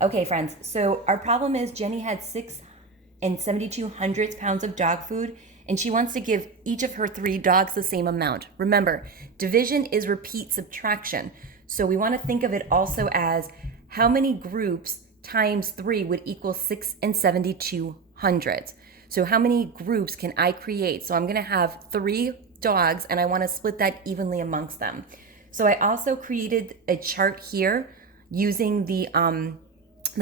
Okay, friends, so our problem is Jenny had 6 and 72 hundredths pounds of dog food, and she wants to give each of her 3 dogs the same amount. Remember, division is repeat subtraction. So we want to think of it also as how many groups times 3 would equal 6 and 72 hundredths. So how many groups can I create? So I'm going to have 3 dogs, and I want to split that evenly amongst them. So I also created a chart here using the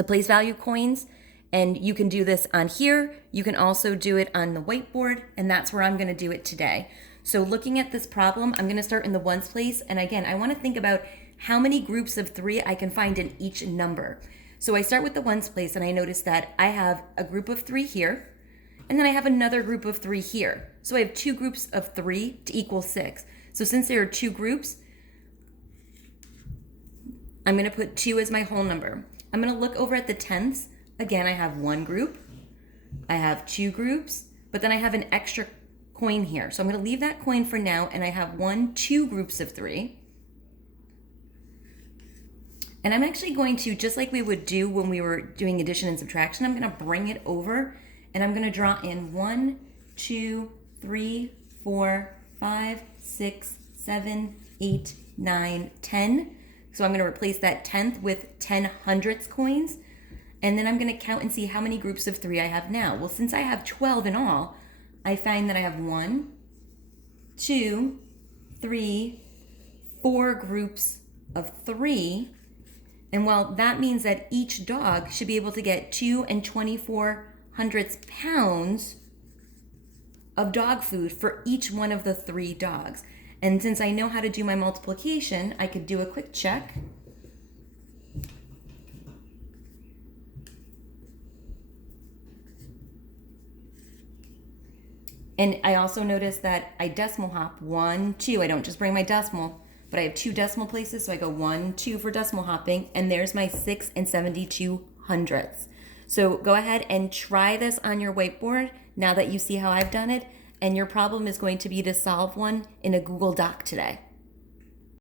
place value coins, and you can do this on here. You can also do it on the whiteboard, and that's where I'm going to do it today. So looking at this problem, I'm going to start in the ones place, and again, I want to think about how many groups of 3 I can find in each number. So I start with the ones place, and I notice that I have a group of 3 here, and then I have another group of 3 here. So I have 2 groups of 3 to equal 6. So since there are 2 groups, I'm going to put 2 as my whole number. I'm going to look over at the tenths. Again, I have 1 group, I have 2 groups, but then I have an extra coin here. So I'm going to leave that coin for now, and I have 2 groups of 3. And I'm actually going to, just like we would do when we were doing addition and subtraction, I'm going to bring it over, and I'm going to draw in 1, 2, 3, 4, 5, 6, 7, 8, 9, 10. So I'm going to replace that tenth with 10 hundredths coins. And then I'm going to count and see how many groups of 3 I have now. Well, since I have 12 in all, I find that I have 1, 2, 3, 4 groups of 3. And well, that means that each dog should be able to get 2 and 24 hundredths pounds of dog food for each one of the 3 dogs. And since I know how to do my multiplication, I could do a quick check. And I also noticed that I decimal hop 1, 2. I don't just bring my decimal, but I have 2 decimal places. So I go 1, 2 for decimal hopping, and there's my 6 and 72 hundredths. So go ahead and try this on your whiteboard now that you see how I've done it. And your problem is going to be to solve one in a Google Doc today.